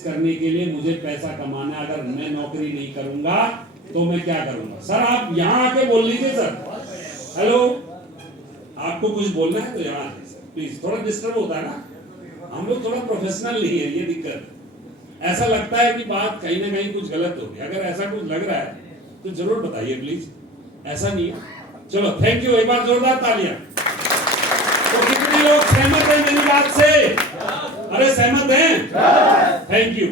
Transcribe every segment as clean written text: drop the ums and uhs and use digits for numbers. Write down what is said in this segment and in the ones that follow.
करने के लिए मुझे पैसा कमाना है। अगर मैं नौकरी नहीं करूंगा तो मैं क्या करूंगा? सर आप यहाँ आके बोल लीजिए सर। हेलो, आपको कुछ बोलना है तो यहाँ आइए सर प्लीज। थोड़ा डिस्टर्ब होता है ना, हम लोग थोड़ा प्रोफेशनल नहीं है, ये दिक्कत। ऐसा लगता है कि बात कहीं ना कहीं कुछ गलत हो गई। अगर ऐसा कुछ लग रहा है तो जरूर बताइए प्लीज, ऐसा नहीं है। चलो थैंक यू, एक बार जोरदार तालियां। तो कितने लोग सहमत हैं मेरी बात से? अरे सहमत हैं? Thank you.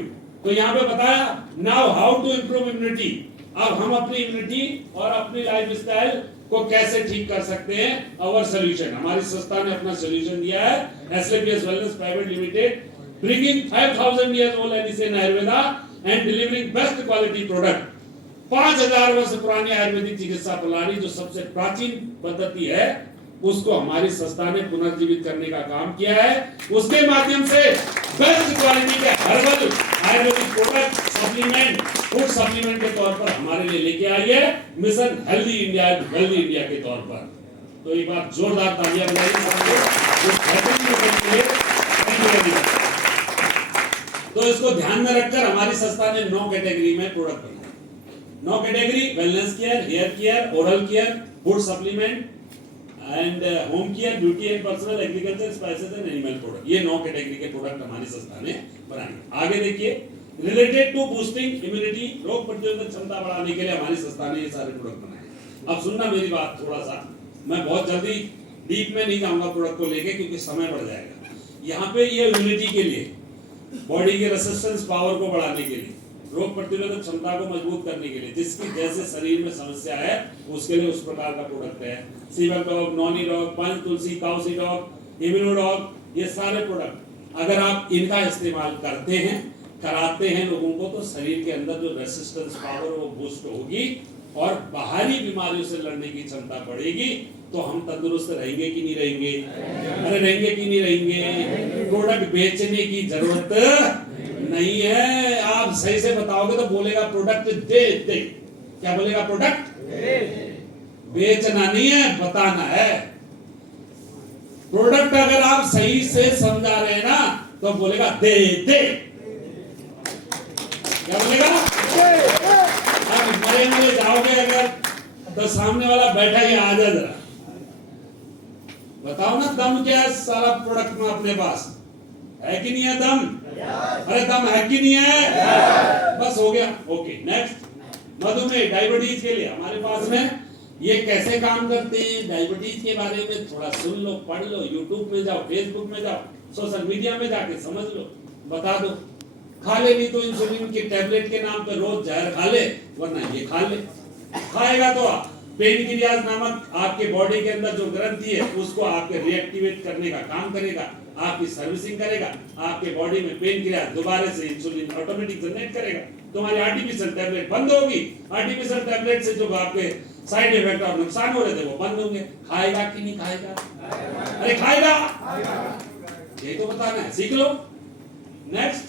तो यहाँ पे बताया now how to improve immunity. अब हम अपनी इम्यूनिटी और अपनी लाइफ स्टाइल को कैसे ठीक कर सकते हैं। अवर सोल्यूशन, हमारी संस्था ने अपना सोल्यूशन दिया है, SLPS wellness private limited, bringing 5000 years old medicine Ayurveda and delivering best quality product. 5000 वर्ष पुरानी आयुर्वेदिक चिकित्सा प्रणाली जो सबसे प्राचीन पद्धति है, उसको हमारी संस्था ने पुनर्जीवित करने का काम किया है। उसके माध्यम से बेस्ट क्वालिटी के herbal Ayurvedic product, supplement, food supplement के तौर पर हमारे लिए लेके आई है mission healthy India, wealthy India के तौर पर। तो एक बार जोरदार तालियां बजाइए। तो इसको ध्यान में रखकर हमारी संस्था ने 9 कैटेगरी में प्रोडक्ट बनाए। 9 category: wellness care, hair care, oral care, food supplement and home care, beauty and personal, agriculture, spices and animal product. ये 9 कैटेगरी के प्रोडक्ट हमारी संस्था ने बनाए। आगे देखिए, रिलेटेड टू बूस्टिंग इम्यूनिटी, रोग प्रतिरोधक क्षमता बढ़ाने के लिए हमारी संस्था ने ये सारे प्रोडक्ट बनाए। अब सुनना मेरी बात थोड़ा सा, मैं बहुत जल्दी डीप में नहीं जाऊंगा प्रोडक्ट को लेके क्योंकि समय बढ़ जाएगा। यहाँ पे ये इम्यूनिटी के लिए, बॉडी के रेसिस्टेंस पावर को बढ़ाने के लिए, रोग प्रतिरोधक क्षमता को मजबूत करने के लिए, जिसकी जैसे शरीर में समस्या है उसके लिए उस प्रकार का प्रोडक्ट है। सीवर डॉग, नॉनी डॉग, पंच तुलसी, काउसी डॉग, इम्यूनो डॉग, ये सारे प्रोडक्ट अगर आप इनका इस्तेमाल करते हैं, कराते हैं लोगों को, तो शरीर के अंदर जो रेसिस्टेंस पावर वो बूस्ट होगी और बाहरी बीमारियों से लड़ने की क्षमता बढ़ेगी। तो हम तंदुरुस्त रहेंगे कि नहीं रहेंगे? अरे रहेंगे कि नहीं रहेंगे? प्रोडक्ट बेचने की जरूरत नहीं है। आप सही से बताओगे तो बोलेगा प्रोडक्ट दे दे। क्या बोलेगा? प्रोडक्ट बेचना नहीं है, बताना है। प्रोडक्ट अगर आप सही से समझा रहे हैं ना तो बोलेगा दे दे। क्या बोलेगा? आप मरे मरे जाओगे अगर तो सामने वाला बैठा ही आ जा, जरा बताओ ना दम क्या है सारा प्रोडक्ट में अपने पास है कि नहीं है दम? अरे दम है कि नहीं है? बस हो गया, ओके नेक्स्ट। मधुमेह, डायबिटीज के लिए हमारे पास में ये कैसे काम करते हैं, डायबिटीज के बारे में थोड़ा सुन लो, पढ़ लो, यूट्यूब में जाओ, फेसबुक में जाओ, सोशल मीडिया में जाके समझ लो, बता दो। खा ले, नहीं तो इंसुलिन की टैबलेट के नाम पे रोज जहर खा ले, वरना ये खा ले। खाएगा तो पेन क्रियाज नामक आपके बॉडी के अंदर जो ग्रंथि है उसको आपके रिएक्टिवेट करने का काम करेगा, आपकी सर्विसिंग करेगा, आपके बॉडी में पेन क्रिया दोबारा से इंसुलिन ऑटोमेटिक जनरेट करेगा, तुम्हारी आर्टिफिशियल टैबलेट बंद होगी। आर्टिफिशियल टैबलेट से जो आपके साइड इफेक्ट और नुकसान हो रहे थे वो बंद होंगे। खाएगा कि नहीं खाएगा? अरे खाएगा, ये तो बताना है, सीख लो। नेक्स्ट,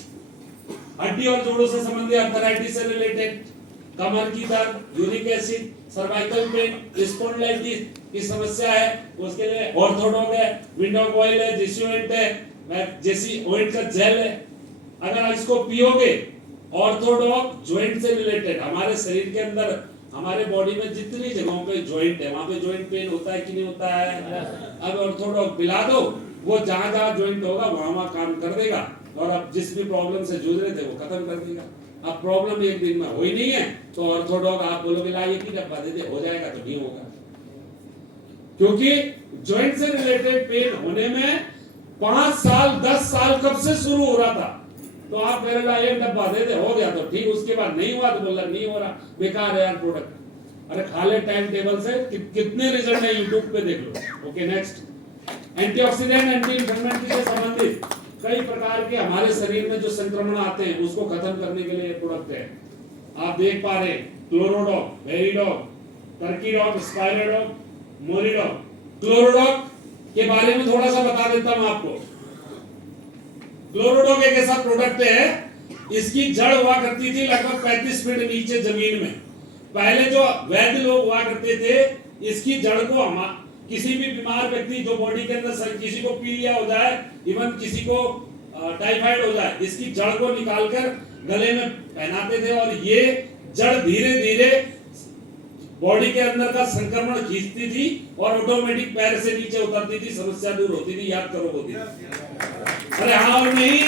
हड्डी और जोड़ों से संबंधित आर्थराइटिस से रिलेटेड, कमर की दर्द, uric acid, cervical pain, spondylitis की समस्या है, उसके लिए ऑर्थोडॉग है, विंडोग ऑयल है, जेसीओइंट है, जेसीओइंट का जेल है। अगर इसको पियोगे, ऑर्थोडॉग जॉइंट से रिलेटेड, हमारे शरीर के अंदर हमारे बॉडी में जितनी जगहों पे जॉइंट है वहां पे जॉइंट पेन होता है कि नहीं होता है? अब ऑर्थोडॉग पिला दो, वो जहां जहां जॉइंट होगा वहां काम कर देगा और अब जिस भी प्रॉब्लम से जूझ रहे थे वो खत्म कर देगा। अब प्रॉब्लम एक दिन में हो ही नहीं है तो ऑर्थोडॉग आप बोलोगे ला ये की डब्बा दे दे, हो जाएगा, तो नहीं होगा। क्योंकि जॉइंट से रिलेटेड पेन होने में 5 साल 10 साल कब से शुरू हो रहा था, तो आप कह रहे एक डब्बा दे दे, हो गया तो ठीक, उसके बाद नहीं हुआ तो बोल रहा नहीं हो रहा, बेकार है यार प्रोडक्ट। अरे खा ले टाइम टेबल से, कितने रिजल्ट है यूट्यूब पे देख लो। Okay next, antioxidant, anti inflammatory से संबंधित कई प्रकार के हमारे शरीर में जो संक्रमण आते हैं उसको खत्म करने के लिए प्रोडक्ट है। आप देख पा रहे हैं क्लोरोडॉग, वेरिडॉग, टर्कीडॉग, स्पाइरोडॉग, मोरिडॉग। क्लोरोडॉग के बारे में थोड़ा सा बता देता हूं आपको। क्लोरोडॉग एक ऐसा प्रोडक्ट है, इसकी जड़ हुआ करती थी लगभग 35 फीट नीचे जमीन में। पहले जो वैद्य लोग हुआ करते थे, इसकी जड़ को हम किसी भी बीमार व्यक्ति जो बॉडी के अंदर किसी को पीलिया हो जाए, इवन किसी को टाइफाइड हो जाए, इसकी जड़ को निकालकर गले में पहनाते थे और ये जड़ धीरे धीरे बॉडी के अंदर का संक्रमण खींचती थी और ऑटोमेटिक पैर से नीचे उतरती थी, समस्या दूर होती थी। याद करो वो दिन। अरे हाँ और नहीं।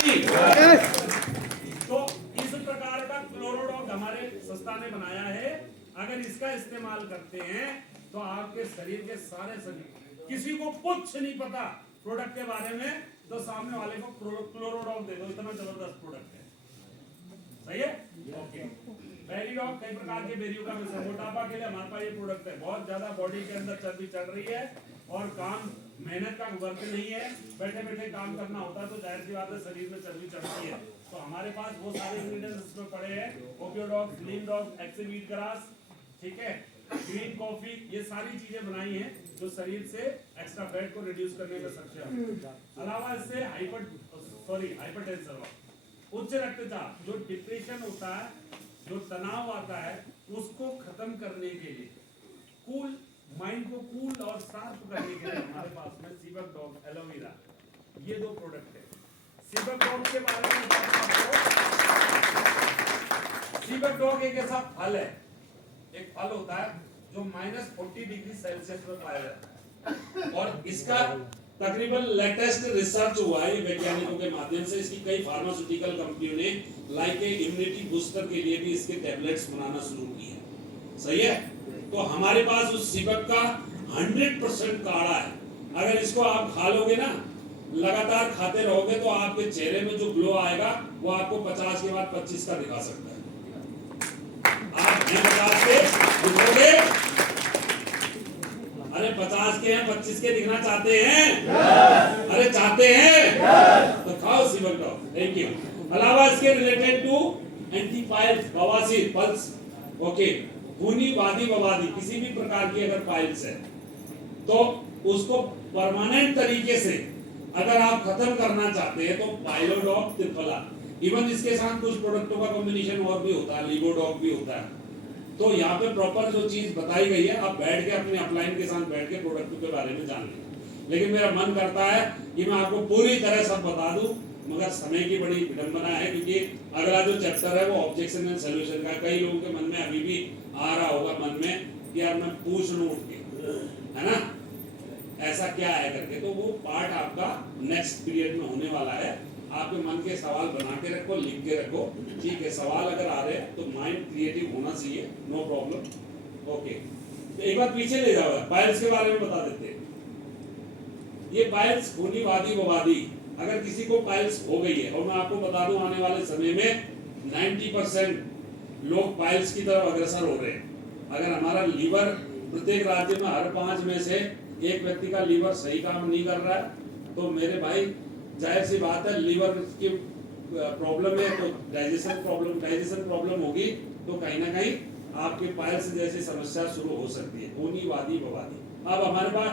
तो इस प्रकार का क्लोरोडॉग हमारे संस्था ने बनाया है। अगर इसका इस्तेमाल करते हैं तो आपके शरीर के सारे शरीर, किसी को कुछ नहीं पता प्रोडक्ट के बारे में, तो सामने वाले को क्लोरोडॉग दे दो, इतना जबरदस्त प्रोडक्ट है। सही है? ओके। बेरीडॉग कई प्रकार के बेरियों का मिश्रण, मोटापा के लिए हमारे पास ये प्रोडक्ट है। बहुत ज्यादा बॉडी के अंदर चर्बी चढ़ रही है और काम मेहनत का वर्क नहीं है, बैठे बैठे काम करना होता है, तो जाहिर सी बात है शरीर में चर्बी चढ़ती है। तो हमारे पास वो सारे इंग्रेडिएंट्स इसमें पड़े हैं। ओपियोडॉग, स्लिम डॉग, एक्सिवीट ग्रास, ठीक है, ग्रीन कॉफी, ये सारी चीजें बनाई हैं जो शरीर से एक्स्ट्रा फैट को रिड्यूस करने में सक्षम है। अलावा इससे हाइपरटेंशन, उच्च रक्तचाप, जो डिप्रेशन होता है, जो तनाव आता है, उसको खत्म करने के लिए, कूल माइंड को कूल और शार्प करने के लिए हमारे पास में सीबक डॉग, एलोवेरा, ये दो प्रोडक्ट है। सीबक डॉग के बारे में सीबक डॉग एक ऐसा फल है, एक फल होता है जो -40 डिग्री सेल्सियस में पाया जाता है और इसका तकरीबन लेटेस्ट रिसर्च हुआ है वैज्ञानिकों के माध्यम से। इसकी कई फार्मास्यूटिकल कंपनियों ने लाइक इम्यूनिटी बूस्टर के लिए भी इसके टैबलेट्स बनाना शुरू किए हैं। सही है? तो हमारे पास उस सीबक का 100% काढ़ा है। अगर इसको आप खा लोगे ना, लगातार खाते रहोगे, तो आपके चेहरे में जो ग्लो आएगा वो आपको 50 के बाद 25 का दिखा सकता है। आप 50 के दिखोगे, अरे 50 के हैं, 25 के दिखना चाहते हैं? अरे चाहते हैं? तो खाओ सीबक डॉग। Thank you. अलावा इसके रिलेटेड टू एंटी पाइल्स, बवासीर, पल्स, ओके, खूनी वादी बवादी, किसी भी प्रकार की अगर पाइल्स है तो उसको परमानेंट तरीके से अगर आप खत्म करना चाहते हैं तो पाइलोडॉग, त्रिफला, इवन इसके साथ कुछ प्रोडक्टों का कॉम्बिनेशन और भी होता है, लिवोडॉग भी होता है। तो यहाँ पे प्रॉपर जो चीज बताई गई है, आप बैठ के अपने अपलाइन के साथ बैठ के प्रोडक्ट के बारे में जान लें। लेकिन मेरा मन करता है कि मैं आपको पूरी तरह सब बता दूं, मगर समय की बड़ी विडंबना है, क्योंकि अगला जो चैप्टर है वो ऑब्जेक्शन एंड सॉल्यूशन का। कई लोगों के मन में अभी भी आ रहा होगा मन में कि यार मैं पूछ लूं उठ के, है ना, ऐसा क्या है करके। तो वो पार्ट आपका नेक्स्ट पीरियड में होने वाला है। आपके मन के सवाल बना के रखो, लिख के रखो, ठीक है। सवाल अगर आ रहे हैं तो माइंड क्रिएटिव होना चाहिए, नो प्रॉब्लम। ओके, तो एक बार पीछे ले जाओ, पाइल्स के बारे में बता देते हैं। ये पाइल्स खूनी वादी बवादी, अगर किसी को पाइल्स हो गई है, और मैं आपको बता दूं आने वाले समय में 90% लोग पाइल्स की तरफ अग्रसर हो रहे हैं। अगर हमारा लीवर, प्रत्येक राज्य में हर 5 में से एक व्यक्ति का लीवर सही काम नहीं कर रहा है, तो मेरे भाई जाहिर सी बात है लीवर की प्रॉब्लम है तो डाइजेशन प्रॉब्लम होगी, तो कहीं ना कहीं आपके पाइल्स जैसी समस्या शुरू हो सकती है, खूनी वादी बवादी। अब हमारे पास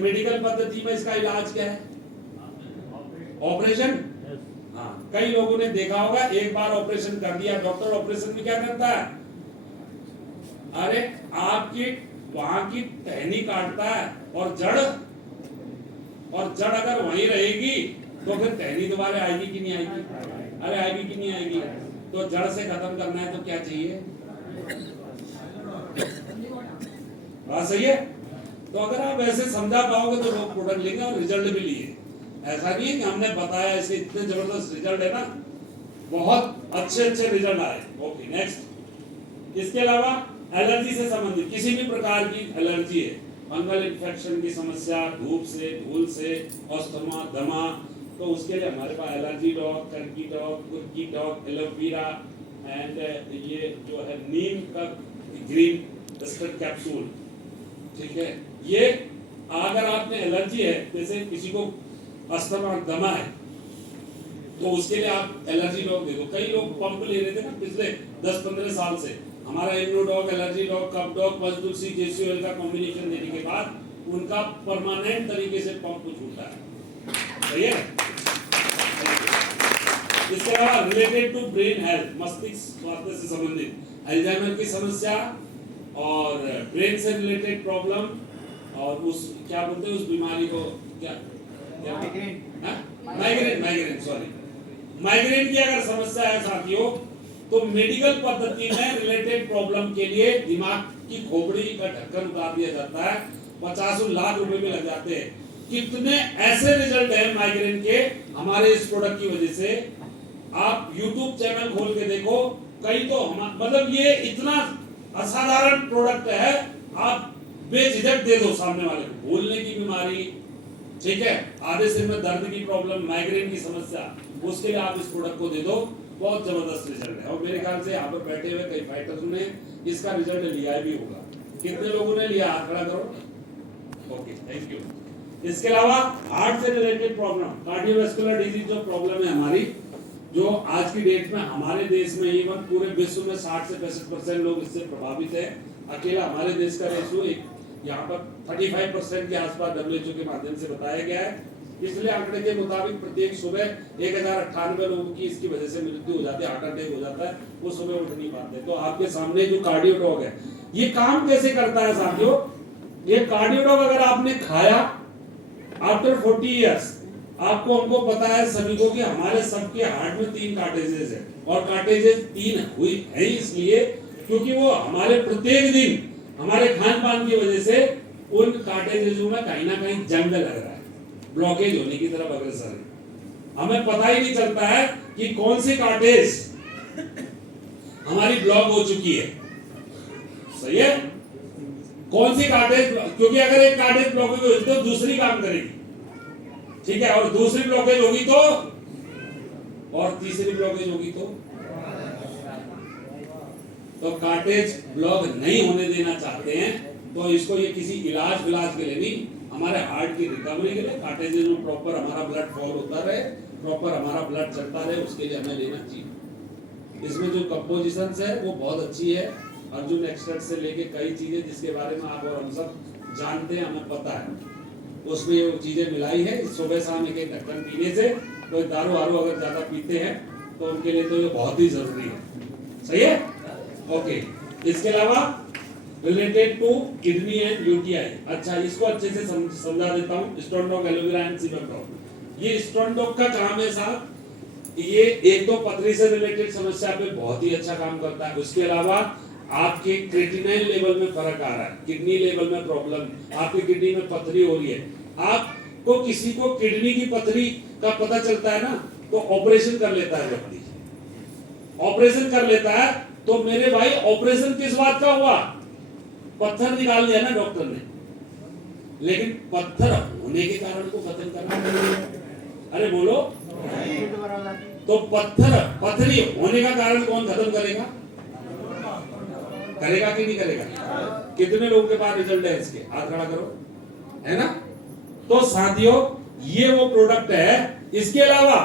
मेडिकल पद्धति में इसका इलाज क्या है? ऑपरेशन। हाँ, कई लोगों ने देखा होगा, एक बार ऑपरेशन कर दिया, डॉक्टर ऑपरेशन में क्या करता है? अरे आपकी वहां की टहनी काटता है और जड़ अगर वहीं रहेगी तो फिर टहनी दोबारा आएगी कि नहीं आएगी? अरे आएगी कि नहीं आएगी? तो जड़ से खत्म करना है तो क्या चाहिए? बात सही है? तो अगर आप ऐसे समझा पाओगे तो लोग प्रोडक्ट लेंगे और रिजल्ट भी लिए। ऐसा नहीं है कि हमने बताया ऐसे इतने जबरदस्त रिजल्ट है ना, बहुत अच्छे रिजल्ट आए। Okay, next. इसके अलावा एलर्जी से संबंधित किसी भी प्रकार की एलर्जी है, फंगल इन्फेक्शन की समस्या, धूप से, धूल से, अस्थमा, दमा, तो उसके लिए हमारे पास allergy dog, turkey dog, turkey dog, aloe vera and ये जो है नीम का ग्रीन स्टेट कैप्सूल, ठीक है। ये अगर आपने एलर्जी है, जैसे किसी को अस्थमा और दमा है, तो उसके लिए आप एलर्जी डॉग दे दो। कई लोग पंप ले रहे थे ना पिछले 10-15 साल से, हमारा इम्यूनो डॉग, एलर्जी डॉग, कफ डॉग, पल्स जेसी ऑयल का कॉम्बिनेशन देने के बाद उनका परमानेंट तरीके से पंप छूटा है। सही है? इसके अलावा रिलेटेड टू ब्रेन हेल्थ, मस्तिष्क स्वास्थ्य से संबंधित अल्जाइमर की समस्या और ब्रेन से रिलेटेड प्रॉब्लम, और उस क्या बोलते हैं उस बीमारी को, क्या माइग्रेन, सॉरी, माइग्रेन की अगर समस्या है साथियों, तो मेडिकल पद्धति में रिलेटेड प्रॉब्लम के लिए दिमाग की खोपड़ी का ढक्कन उतार दिया जाता है, 50 लाख रुपए भी लग जाते हैं। कितने ऐसे रिजल्ट हैं माइग्रेन के हमारे इस प्रोडक्ट की वजह से। आप YouTube चैनल खोल के देखो, कई तो मतलब ये इतना असाधारण प्रोडक्ट है, आप बेझिझक दे दो सामने वाले को। बोलने की बीमारी, ठीक है, आधे सिर में दर्द की प्रॉब्लम, माइग्रेन की समस्या, उसके लिए आप इस प्रोडक्ट को दे दो, बहुत जबरदस्त रिजल्ट है। और मेरे ख्याल से यहाँ पर बैठे हुए कई फाइटर्स ने इसका रिजल्ट लिया भी होगा। कितने लोगों ने लिया, हाथ खड़ा करो। Okay, thank you. इसके अलावा हार्ट से रिलेटेड प्रॉब्लम, कार्डियोवैस्कुलर डिजीज जो प्रॉब्लम है हमारी, जो आज की डेट में हमारे देश में इवन पूरे विश्व में 60 से 65% लोग इससे प्रभावित है। अकेला हमारे देश का रेशियो यहाँ पर 35% के आसपास WHO के माध्यम से बताया गया है। इसलिए आंकड़े के मुताबिक प्रत्येक सुबह 1098 लोगों की इसकी वजह से मृत्यु हो जाती है, हार्ट अटैक हो जाता है, वो सुबह उठ नहीं पाते। तो आपके सामने जो कार्डियोडॉग है, ये काम कैसे करता है साथियों? ये कार्डियोडॉग अगर आपने खाया आफ्टर 40 इयर्स, आपको हमको पता है सभी को कि हमारे सबके हार्ट में 3 कार्टेजेस है, और कार्टेजेस 3 हुई है इसलिए क्योंकि वो हमारे प्रत्येक दिन हमारे खान पान की वजह से उन कार्टेजेस में कहीं ना कहीं जंग लग रहा है, ब्लॉकेज होने की तरफ अग्रसर है। हमें पता ही नहीं चलता है कि कौन सी कार्टेज हमारी ब्लॉक हो चुकी है। सही है, कौन सी कार्टेज, क्योंकि अगर एक कार्टेज ब्लॉकेज होगी तो दूसरी काम करेगी, ठीक है, और दूसरी ब्लॉकेज होगी तो, और तीसरी ब्लॉकेज होगी तो कार्टेज ब्लॉक नहीं होने देना चाहते हैं। तो इसको ये किसी इलाज के लिए नहीं, हमारे हार्ट की रिकवरी के लिए कार्टेजेस में प्रॉपर हमारा ब्लड फ्लो होता रहे, प्रॉपर हमारा ब्लड चलता रहे, उसके लिए हमें लेना चाहिए। इसमें जो कंपोजिशन है वो बहुत अच्छी है, अर्जुन एक्सट्रैक्ट से लेके कई चीजें जिसके बारे में आप और हम सब जानते हैं, हमें पता है, उसमें ये चीजें मिलाई है। सुबह शाम एक ढक्कन पीने से, कोई दारू वारू अगर ज्यादा पीते हैं तो उनके लिए तो ये बहुत ही जरूरी है। सही है, ओके। इसके अलावा related to kidney and UTI, अच्छा इसको अच्छे से समझा देता हूँ। स्टोनडॉग एलोवेरा एंड सीबेक्टॉल, ये स्टोनडॉग का काम है साहब, ये एक तो पथरी से रिलेटेड समस्या पे बहुत ही अच्छा काम करता है। उसके अलावा आपके क्रिएटिनिन लेवल में फर्क आ रहा है, किडनी लेवल में प्रॉब्लम, आपकी किडनी में पथरी हो रही है, आपको किसी को किडनी की पथरी का पता चलता है ना, तो ऑपरेशन कर लेता है व्यक्ति, ऑपरेशन कर लेता है। तो मेरे भाई ऑपरेशन किस बात का हुआ? पत्थर निकाल दिया ना डॉक्टर ने, लेकिन पत्थर होने के कारण को खत्म करना, अरे बोलो, तो पथरी होने का कारण कौन खत्म करेगा? करेगा कि नहीं करेगा? कितने लोगों के पास रिजल्ट है इसके, हाथ खड़ा करो, है ना? तो साथियों ये वो प्रोडक्ट है। इसके अलावा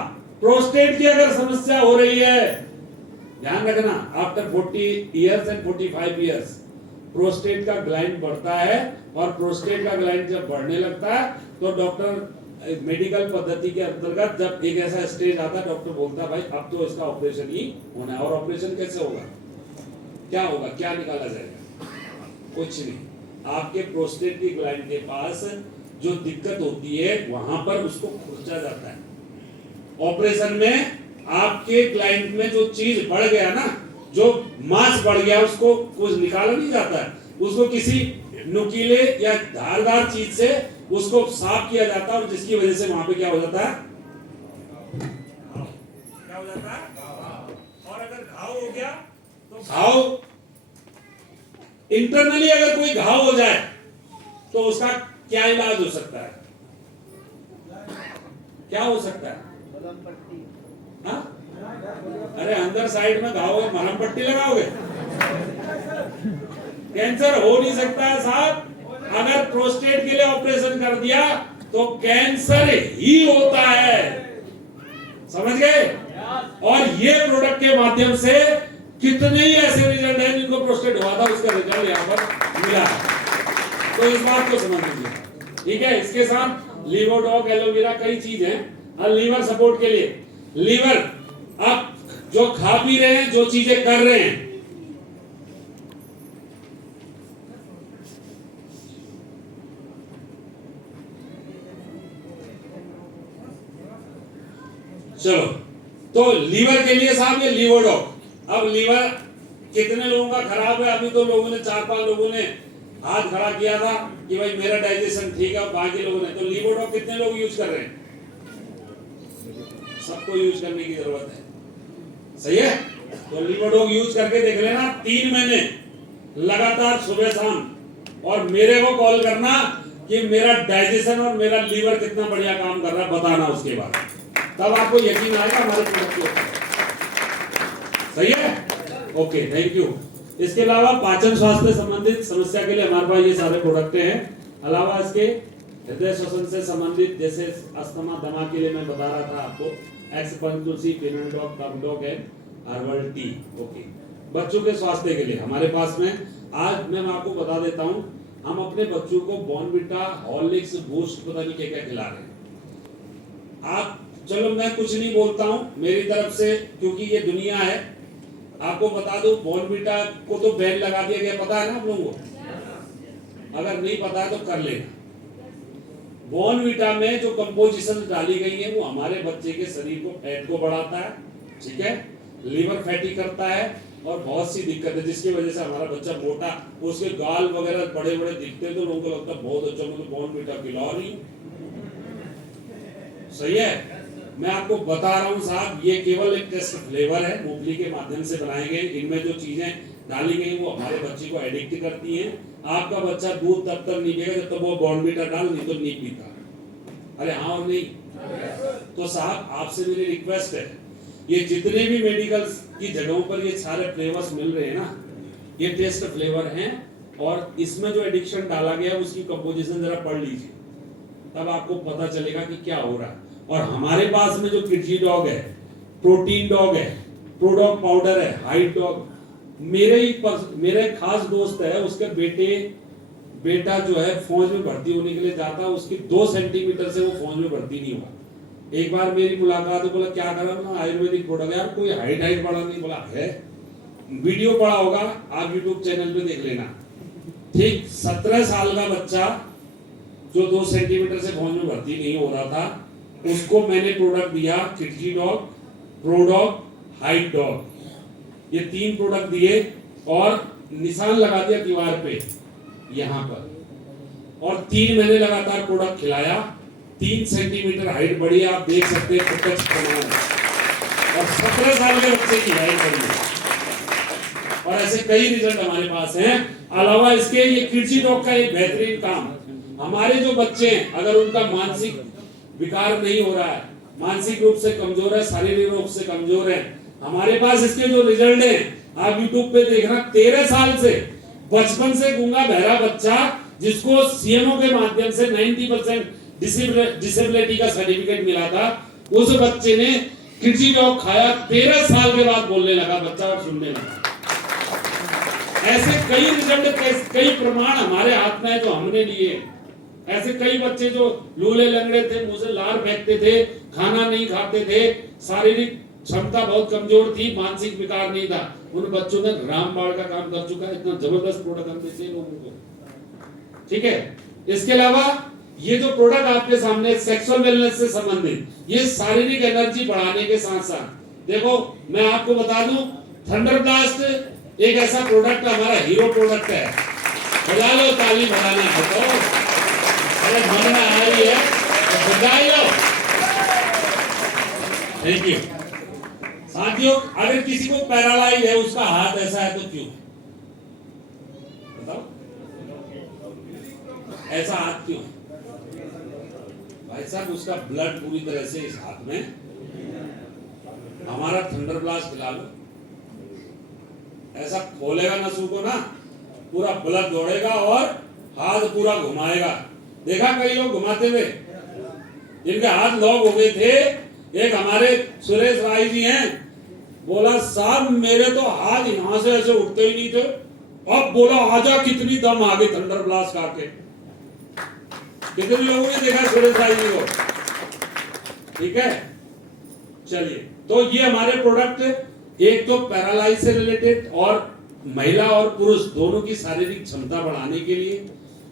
प्रोस्टेट की अगर समस्या हो रही है, ध्यान रखना, after 40 years and 45 years prostate का ग्लैंड बढ़ता है, और प्रोस्टेट का ग्लैंड जब बढ़ने लगता है तो डॉक्टर मेडिकल पद्धति के अंतर्गत जब एक ऐसा स्टेज आता है, डॉक्टर बोलता है भाई अब तो इसका ऑपरेशन ही होना है। और ऑपरेशन कैसे होगा, क्या होगा, क्या निकाला जाएगा? कुछ नहीं, आपके प्रोस्टेट की ग्लैंड के पास जो दिक्कत होती है वहां पर उसको खुरचा जाता है। ऑपरेशन में आपके ग्लैंड में जो चीज बढ़ गया ना, जो मांस बढ़ गया, उसको कुछ निकाला नहीं जाता है, उसको किसी नुकीले या धारदार चीज से उसको साफ किया जाता है, और जिसकी वजह से वहां पे क्या हो जाता है, क्या हो जाता है, और अगर घाव हो गया तो घाव इंटरनली अगर कोई घाव हो जाए तो उसका क्या इलाज हो सकता है? क्या हो सकता है? हाँ? अरे अंदर साइड में घाव है, मलहम पट्टी लगाओगे? कैंसर हो नहीं सकता है साहब। अगर प्रोस्टेट के लिए ऑपरेशन कर दिया तो कैंसर ही होता है, समझ गए? और ये प्रोडक्ट के माध्यम से कितने ही ऐसे रिजल्ट हैं जिनको प्रोस्टेट हुआ था, उसका रिजल्ट यहाँ पर मिला। तो इस बात को समझ लीजिए, ठीक है। इसके साथ लिवोडॉग एलोवेरा कई चीज हैं, और लीवर सपोर्ट के लिए, लीवर आप जो खा पी रहे हैं, जो चीजें कर रहे हैं, चलो तो लीवर के लिए साहब ये लीवोडॉक। अब लीवर कितने लोगों का खराब है? अभी तो लोगों ने 4-5 लोगों ने हाथ खड़ा किया था कि भाई मेरा डाइजेशन ठीक है, बाकी लोगों ने तो लीवोडॉक कितने लोग यूज कर रहे हैं? सबको यूज करने की जरूरत है, सही है? तो लीवोडॉक यूज करके देख लेना 3 महीने लगातार सुबह शाम, और मेरे को कॉल करना कि मेरा डाइजेशन और मेरा लीवर कितना बढ़िया काम कर रहा है, बताना उसके बाद, तब आपको यकीन आएगा हमारे प्रोडक्ट के ऊपर, सही है? Okay, thank you. इसके अलावा पाचन स्वास्थ्य संबंधित समस्या के लिए हमारे पास ये सारे प्रोडक्ट हैं। अलावा इसके हृदय श्वसन से संबंधित जैसे अस्थमा दमा के लिए मैं बता रहा था आपको, एक्स पंचतुलसी, पिनोडॉक, कमडॉक एंड हर्बल टी। ओके, बच्चों के स्वास्थ्य के लिए हमारे पास में आज मैं आपको बता देता हूं, हम अपने बच्चों को बॉर्नविटा, हॉर्लिक्स, बूस्ट पता नहीं क्या-क्या खिला रहे हैं। आप चलो मैं कुछ नहीं बोलता हूं मेरी तरफ से, क्योंकि ये दुनिया है। आपको बता दो बॉर्नविटा को तो बैन लगा दिया गया, पता है ना आप लोगों को? अगर नहीं पता है तो कर लेना। बॉर्नविटा में जो कंपोजिशन डाली गई है वो हमारे बच्चे के शरीर को फैट को बढ़ाता है, ठीक है, लीवर फैटी करता है और बहुत सी दिक्कत है जिसकी वजह से हमारा बच्चा मोटा, उसके गाल वगैरह बड़े बड़े दिखते हैं तो लोगों को लगता है बहुत अच्छा, मुझे बॉर्नविटा खिला रही, सही है? मैं आपको बता रहा हूं साहब, ये केवल एक टेस्ट फ्लेवर है, मूंगफली के माध्यम से बनाए गए। इनमें जो चीजें डाली गई वो हमारे बच्चे को एडिक्ट करती हैं। आपका बच्चा दूध तब तक नहीं पिएगा जब तक वो बॉर्नविटा डाल, नहीं तो नहीं पीता। अरे हाँ और नहीं? तो साहब आपसे मेरी रिक्वेस्ट है, ये जितने भी मेडिकल की जगहों पर ये सारे फ्लेवर्स मिल रहे हैं ना, ये टेस्ट फ्लेवर हैं, और इसमें जो एडिक्शन डाला गया है उसकी कंपोजिशन जरा पढ़ लीजिए, तब आपको पता चलेगा कि क्या हो रहा है। और हमारे पास में जो किडजी डॉग है, प्रोटीन डॉग है, प्रोडॉग पाउडर है, हाइट डॉग, मेरे खास दोस्त है, उसके बेटा जो है फौज में भर्ती होने के लिए जाता है, उसकी 2 सेंटीमीटर से वो फौज में भर्ती नहीं हुआ। एक बार मेरी मुलाकात, बोला क्या करा? बोला आयुर्वेदिक प्रोडक्ट। यार कोई हाइट बढ़ा नहीं? बोला है, वीडियो पड़ा होगा, आप यूट्यूब चैनल पे देख लेना। ठीक 17 साल का बच्चा जो 2 सेंटीमीटर से फौज में भर्ती नहीं हो रहा था, उसको मैंने प्रोडक्ट दिया, किडजी डॉग, प्रोडॉग, हाइट डॉग, ये 3 प्रोडक्ट दिए और निशान लगा दिया दीवार पे यहां पर, और 3 महीने लगातार प्रोडक्ट खिलाया, 3 सेंटीमीटर हाइट बढ़ी, आप देख सकते हैं प्रत्यक्ष प्रमाण, और 17 साल के बच्चे की हाइट बढ़ी, और ऐसे कई रिजल्ट हमारे पास हैं। अलावा इसके ये किडजी डॉग का एक बेहतरीन काम, हमारे जो बच्चे हैं अगर उनका मानसिक विकार नहीं हो रहा है, मानसिक रूप से कमजोर है, शारीरिक रूप से कमजोर है, हमारे पास इसके जो रिजल्ट हैं आप यूट्यूब पे देखना, 13 साल से बचपन से गूंगा बहरा बच्चा जिसको सीएमओ के माध्यम से 90% डिसेबिलिटी का सर्टिफिकेट मिला था, उस बच्चे ने किडजी डॉग खाया, 13 साल के बाद बोलने लगा बच्चा और सुनने लगा। ऐसे कई रिजल्ट, कई प्रमाण हमारे हाथ में है जो हमने लिए। ऐसे कई बच्चे जो लूले लंगड़े थे, मुंह से लार फेंकते थे, खाना नहीं खाते थे, शारीरिक क्षमता बहुत कमजोर थी, मानसिक विकार नहीं था, उन बच्चों ने रामबाण का काम कर चुका है। इतना जबरदस्त प्रोडक्ट हम देते हैं लोगों को, ठीक है? इसके अलावा ये जो प्रोडक्ट आपके सामने सेक्सुअल वेलनेस से संबंधित, ये शारीरिक एनर्जी बढ़ाने के साथ साथ, देखो मैं आपको बता दूं, थंडर ब्लास्ट एक ऐसा प्रोडक्ट हमारा हीरो प्रोडक्ट है। बजा लो ताली बजाना है तो, अरे मन में आ रही है तो बजाई लो। Thank you. साथियों, अगर किसी को पैरालाइज है, उसका हाथ ऐसा है तो क्यों? बताओ, ऐसा हाथ क्यों? भाई साहब उसका ब्लड पूरी तरह से इस हाथ में, हमारा थंडर ब्लास्ट खिला लो, ऐसा खोलेगा नसों को ना, पूरा ब्लड दौड़ेगा और हाथ पूरा घुमाएगा। देखा कई लोग घुमाते हुए जिनके हाथ लॉक हो गए थे। एक हमारे सुरेश राय जी हैं, बोला साहब मेरे तो हाथ यहां से ऐसे उठते ही नहीं थे, अब बोला आजा, कितनी दम आगे थंडर ब्लास्ट करके। कितने लोगों ने देखा सुरेश राय जी को? ठीक है, चलिए, तो ये हमारे प्रोडक्ट एक तो पैरालाइज से रिलेटेड और महिला और पुरुष दोनों की शारीरिक क्षमता बढ़ाने के लिए,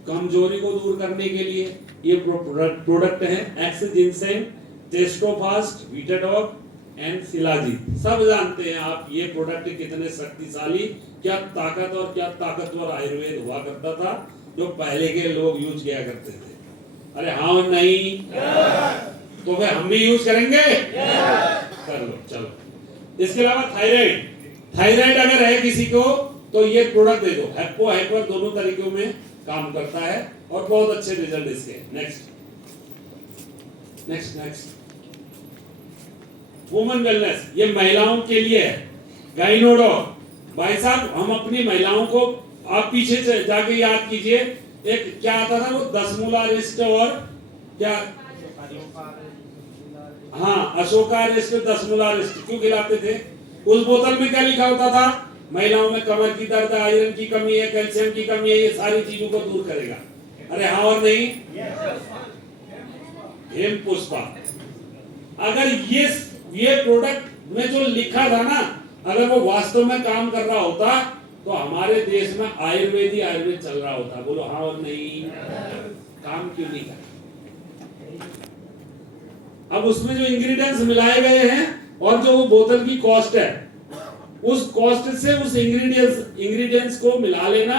कमजोरी को दूर करने के लिए ये प्रोडक्ट है। X ginseng, Testofast, Vitadog, and Shilajit. सब जानते हैं आप ये प्रोडक्ट कितने शक्तिशाली, क्या ताकत और क्या ताकतवर आयुर्वेद हुआ करता था जो पहले के लोग यूज किया करते थे। अरे हाँ और नहीं? तो फिर हम भी यूज करेंगे? कर लो चलो। इसके अलावा थायराइड, थायराइड अगर है किसी को तो ये प्रोडक्ट दे दो। हेपो हाइपर दोनों तरीकों में काम करता है और बहुत अच्छे रिजल्ट इसके। Next next next women wellness, ये महिलाओं के लिए है। गाइनोडॉग, भाई साहब हम अपनी महिलाओं को, आप पीछे से जाके याद कीजिए, एक क्या आता था वो 10 मूला रिस्ट और क्या, हाँ अशोका रिस्ट 10 मूला रिस्ट क्यों खिलाते थे? उस बोतल में क्या लिखा होता था? महिलाओं में कमर की दर्द, आयरन की कमी है, कैल्शियम की कमी है, ये सारी चीजों को दूर करेगा। अरे हाँ और नहीं? हेम पुष्पा। अगर ये प्रोडक्ट में जो लिखा था ना, अगर वो वास्तव में काम कर रहा होता तो हमारे देश में आयुर्वेद चल रहा होता। बोलो हाँ और नहीं? काम क्यों नहीं कर? अब उसमें जो इंग्रेडिएंट्स मिलाए गए हैं और जो वो बोतल की कॉस्ट है, उस कॉस्ट से उस इंग्रेडिएंट्स को मिला लेना,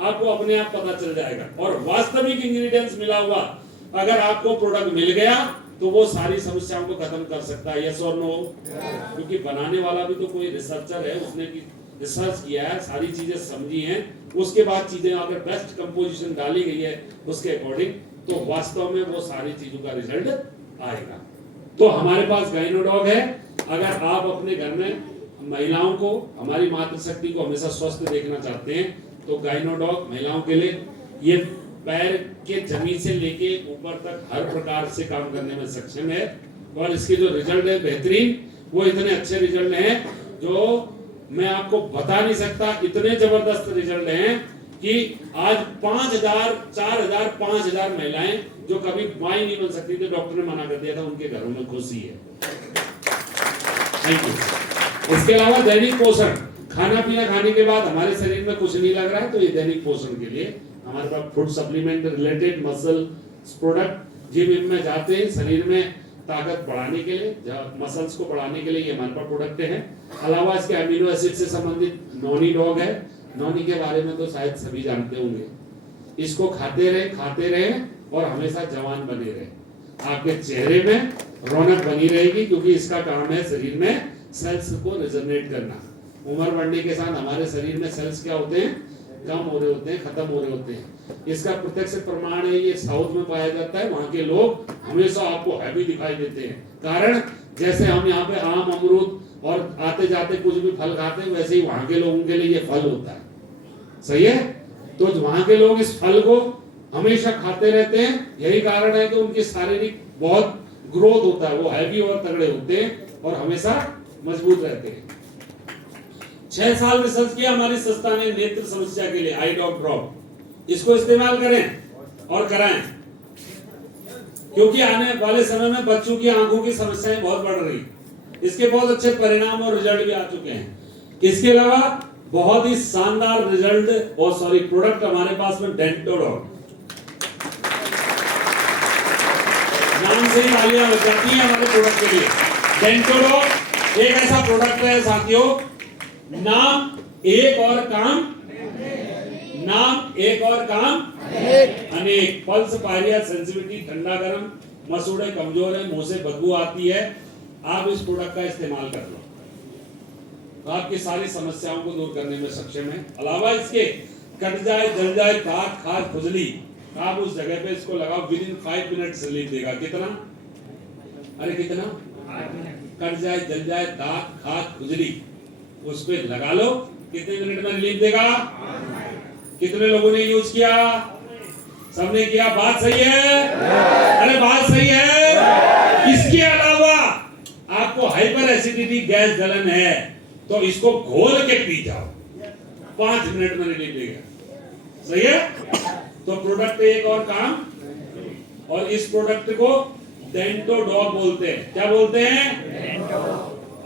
आपको अपने आप पता चल जाएगा। और वास्तविक इंग्रेडिएंट्स मिला हुआ अगर आपको प्रोडक्ट मिल गया तो वो सारी समस्याओं को खत्म कर सकता है। यस और नो? क्योंकि बनाने वाला भी तो कोई रिसर्चर है, उसने भी रिसर्च किया है, सारी चीजें समझी हैं, उसके बाद चीजें अगर बेस्ट कंपोजिशन डाली गई है उसके अकॉर्डिंग, तो वास्तव में वो सारी चीजों का रिजल्ट आएगा। तो हमारे पास गाइनोडॉग है। अगर आप अपने घर में महिलाओं को, हमारी मातृशक्ति को हमेशा स्वस्थ देखना चाहते हैं तो गाइनोडॉग महिलाओं के लिए, ये पैर के जमीन से लेके ऊपर तक हर प्रकार से काम करने में सक्षम है। और इसके जो रिजल्ट है बेहतरीन, वो इतने अच्छे रिजल्ट हैं जो मैं आपको बता नहीं सकता। इतने जबरदस्त रिजल्ट हैं कि आज 5000, 4000, 5000 महिलाएं जो कभी मां ही नहीं बन सकती थी, डॉक्टर ने मना कर दिया था, उनके घरों में खुशी है। Thank you. इसके अलावा दैनिक पोषण, खाना पीना खाने के बाद हमारे शरीर में कुछ नहीं लग रहा है तो ये दैनिक पोषण के लिए हमारे पास food supplement related muscle product, gym में जाते हैं शरीर में ताकत बढ़ाने के लिए, मसल्स को बढ़ाने के लिए ये हमारे पास प्रोडक्ट है। अलावा इसके अमीनो एसिड से संबंधित नॉनी डॉग है। नॉनी के बारे में तो शायद सभी जानते होंगे। इसको खाते रहे और हमेशा जवान बने रहे, आपके चेहरे में रौनक बनी रहेगी, क्योंकि इसका काम है शरीर में सेल्स को रिजनरेट करना। उम्र बढ़ने के साथ हमारे शरीर में सेल्स क्या होते हैं? कम हो रहे होते हैं, खत्म हो रहे होते हैं। इसका प्रत्यक्ष प्रमाण है, ये साउथ में पाया जाता है। वहां के लोग हमेशा आपको हैवी दिखाई देते हैं। कारण जैसे हम यहाँ पे आम, अमरूद और आते जाते कुछ भी फल खाते हैं, वैसे ही वहां के लोगों के लिए ये फल होता है। सही है? तो वहां के लोग इस फल को हमेशा खाते रहते हैं। यही कारण है कि उनकी शारीरिक बहुत ग्रोथ होता है, वो हैवी और तगड़े होते हैं और हमेशा मजबूत रहते हैं। 6 साल रिसर्च किया हमारी संस्था ने नेत्र समस्या के लिए, आई डॉग ड्रॉप। इसको इस्तेमाल करें और कराएं, क्योंकि आने वाले समय में बच्चों की आंखों की समस्याएं बहुत बढ़ रही। इसके बहुत अच्छे परिणाम और रिजल्ट भी आ चुके हैं। इसके अलावा बहुत ही शानदार रिजल्ट और प्रोडक्ट हमारे पास में डेंटोडॉग, नाम से ही तालियां बज जाती हैं हमारे प्रोडक्ट के लिए। डेंटोडॉग एक ऐसा प्रोडक्ट है साथियों, नाम एक और काम अनेक। पल्स, पायरिया, सेंसिटिविटी, ठंडा गर्म, मसूड़े कमजोर है, मुंह से बदबू आती है, आप इस प्रोडक्ट का इस्तेमाल कर लो तो आपकी सारी समस्याओं को दूर करने में सक्षम है। अलावा इसके कट जाए, जल जाए, दांत, खाज, खुजली, आप उस जगह पे इसको लगाओ, विद इन 5 मिनट रिलीफ देगा। कितना? अरे कितना? कट जाए, जल जाए, दांत, खाज, खुजली, उस पे लगा लो, कितने मिनट में रिलीफ देगा? कितने लोगों ने यूज किया? सबने किया। बात सही है? अरे बात सही है। इसके अलावा आपको हाइपर एसिडिटी, गैस, जलन है तो इसको घोल के पी जाओ, 5 मिनट में रिलीफ देगा। सही है? तो प्रोडक्ट पे एक और काम, और इस प्रोडक्ट को डेंटोडॉग बोलते हैं। क्या बोलते हैं?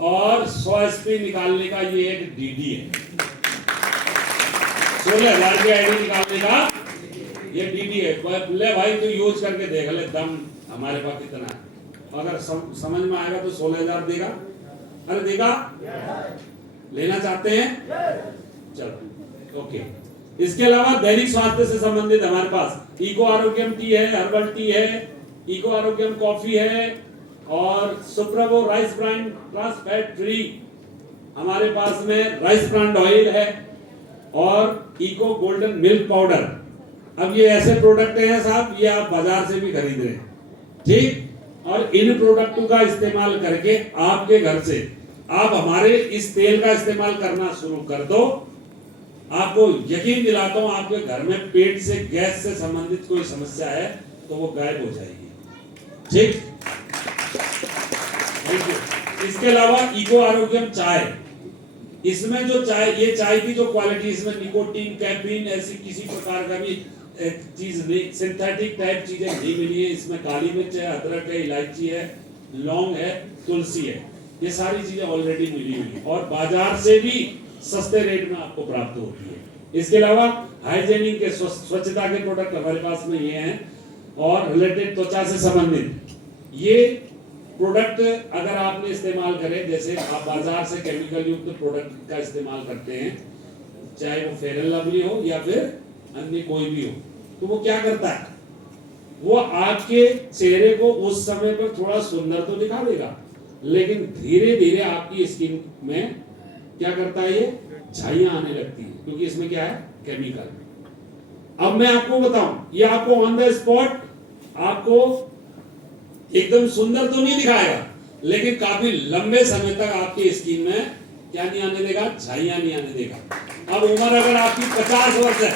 और 100 एसपी निकालने का ये एक डीडी है। 16,000 की आईडी निकालने का ये डीडी है। ले भाई तू यूज करके देख ले, दम हमारे पास कितना है। अगर समझ में आएगा तो 16,000 देगा, अरे देगा, लेना चाहते हैं? चलो ओके। इसके अलावा दैनिक स्वास्थ्य से संबंधित हमारे पास इको आरोग्यम टी है, हर्बल टी है, इको आरोग्यम कॉफी है और Suprabho rice brand trans fat free, हमारे पास में राइस ब्रांड ऑयल है और इको गोल्डन मिल्क पाउडर। अब ये ऐसे प्रोडक्ट हैं साहब, ये आप बाजार से भी खरीद रहे हैं, ठीक? और इन प्रोडक्टों का इस्तेमाल करके आपके घर से आप हमारे इस तेल का इस्तेमाल करना शुरू कर दो, आपको यकीन दिलाता हूं आपके घर में पेट से गैस से संबंधित कोई समस्या है तो वो गायब हो जाएगी, ठीक? इसके अलावा इको आरोग्यम चाय, इसमें जो चाय, ये चाय की जो क्वालिटी, इसमें निकोटीन, कैफीन ऐसी किसी प्रकार का भी चीज नहीं, सिंथेटिक टाइप चीजें नहीं मिली है। इसमें काली मिर्च है, अदरक है, इलायची है, लौंग है, तुलसी है, ये सारी चीजें ऑलरेडी मिली हुई है और बाजार से भी सस्ते रेट में आपको प्राप्त होती है। इसके अलावा हाइजीनिक के स्वच्छता के प्रोडक्ट हमारे पास में ये हैं और रिलेटेड त्वचा से संबंधित ये प्रोडक्ट अगर आपने इस्तेमाल करें, जैसे आप बाजार से केमिकल युक्त प्रोडक्ट का इस्तेमाल करते हैं, चाहे वो फेयर एंड लवली हो या फिर अन्य कोई भी हो, तो वो क्या करता है, वो आपके चेहरे को उस समय पर थोड़ा सुंदर तो दिखा देगा, लेकिन धीरे धीरे आपकी स्किन में क्या करता है, ये झाइयां आने लगती है, क्योंकि इसमें क्या है, केमिकल। अब मैं आपको बताऊं, ये आपको ऑन द स्पॉट आपको एकदम सुंदर तो नहीं दिखाएगा, लेकिन काफी लंबे समय तक आपकी स्किन में क्या नहीं आने देगा, झाइयां नहीं आने देगा। अब उम्र अगर आपकी 50 वर्ष है,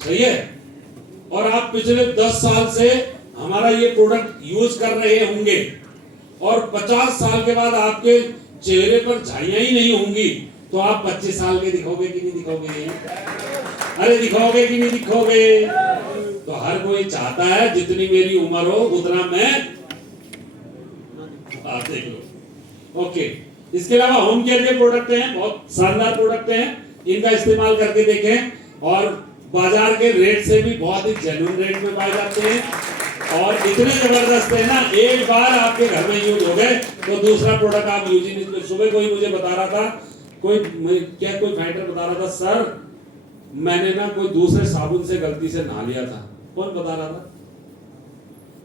सही है, और आप पिछले 10 साल से हमारा ये प्रोडक्ट यूज कर रहे होंगे और 50 साल के बाद आपके चेहरे पर झाइयां ही नहीं होंगी, तो आप 25 साल के दिखोगे कि नहीं दिखोगे? अरे दिखोगे कि नहीं दिखोगे? तो हर कोई चाहता है जितनी मेरी उम्र हो उतना मैं, आप देख लो। ओके, इसके अलावा होम केयर के प्रोडक्ट हैं, बहुत शानदार प्रोडक्ट हैं, इनका इस्तेमाल करके देखें और बाजार के रेट से भी बहुत ही जेन्युइन रेट में पाए जाते हैं और इतने जबरदस्त है ना, एक बार आपके घर में यूज हो गए तो दूसरा प्रोडक्ट आप यूज ही नहीं। सुबह कोई मुझे बता रहा था, कोई फाइटर बता रहा था, सर मैंने ना कोई दूसरे साबुन से गलती से नहा लिया था। कौन बता रहा था?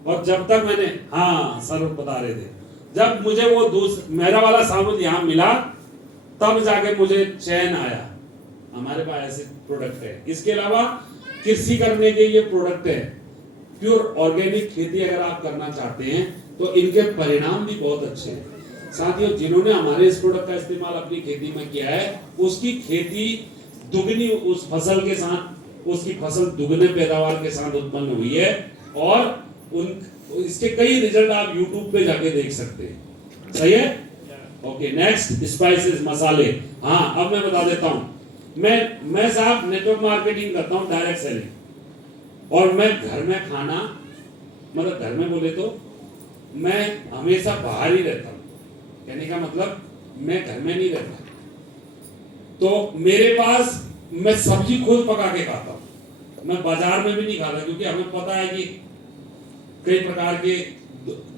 और जब तक मैंने, हाँ सर बता रहे थे, जब मुझे वो मेरा वाला साबुन यहाँ मिला तब जाके मुझे चैन आया। हमारे पास ऐसे प्रोडक्ट है। इसके अलावा कृषि करने के ये प्रोडक्ट है, प्योर ऑर्गेनिक खेती अगर आप करना चाहते हैं तो इनके परिणाम भी बहुत अच्छे हैं। साथियों, जिन्होंने हमारे इस प्रोडक्ट का इस्तेमाल अपनी खेती में किया है, उसकी खेती दुगनी, उस फसल के साथ उसकी फसल दुगने पैदावार के साथ उत्पन्न हुई है और इसके कई रिजल्ट आप YouTube पे जाके देख सकते हैं। सही है? ओके, नेक्स्ट स्पाइसेस, मसाले। हाँ, अब मैं बता देता हूँ, मैं साहब नेटवर्क मार्केटिंग करता हूँ, डायरेक्ट सेलिंग, और मैं घर में खाना, मतलब घर में बोले तो मैं हमेशा बाहर ही रहता हूँ, कहने का मतलब मैं घर में नहीं रहता। तो मेरे पास मैं सब्जी खुद पका के खाता हूँ, मैं बाजार में भी नहीं खाता, क्योंकि हमें पता है कि कई प्रकार के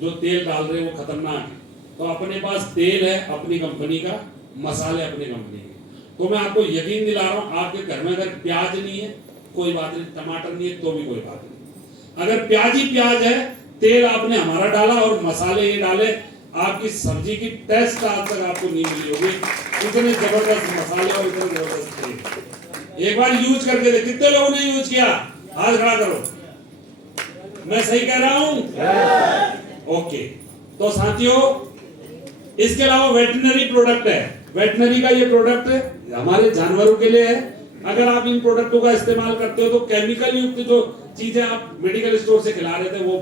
जो तेल डाल रहे हैं वो खतरनाक है। तो अपने पास तेल है अपनी कंपनी का, मसाले अपनी कंपनी के। तो मैं आपको यकीन दिला रहा हूं, आपके घर में अगर प्याज नहीं है कोई बात नहीं, टमाटर नहीं है तो भी कोई बात नहीं, अगर प्याज ही प्याज है, तेल आपने हमारा डाला और मसाले ये डाले, आपकी सब्जी की टेस्ट आज तक आपको नहीं मिली होगी। इतने जबरदस्त मसाले और इतने जबरदस्त तेल। एक बार यूज करके देख, कितने लोगों ने यूज किया? हाथ खड़ा करो, मैं सही कह रहा हूं? ओके, तो साथियों, इसके अलावा वेटनरी प्रोडक्ट है। वेटनरी का ये प्रोडक्ट हमारे जानवरों के लिए है। अगर आप इन प्रोडक्टों का इस्तेमाल करते हो तो केमिकल युक्त जो चीजें आप मेडिकल स्टोर से खिला रहे थे वो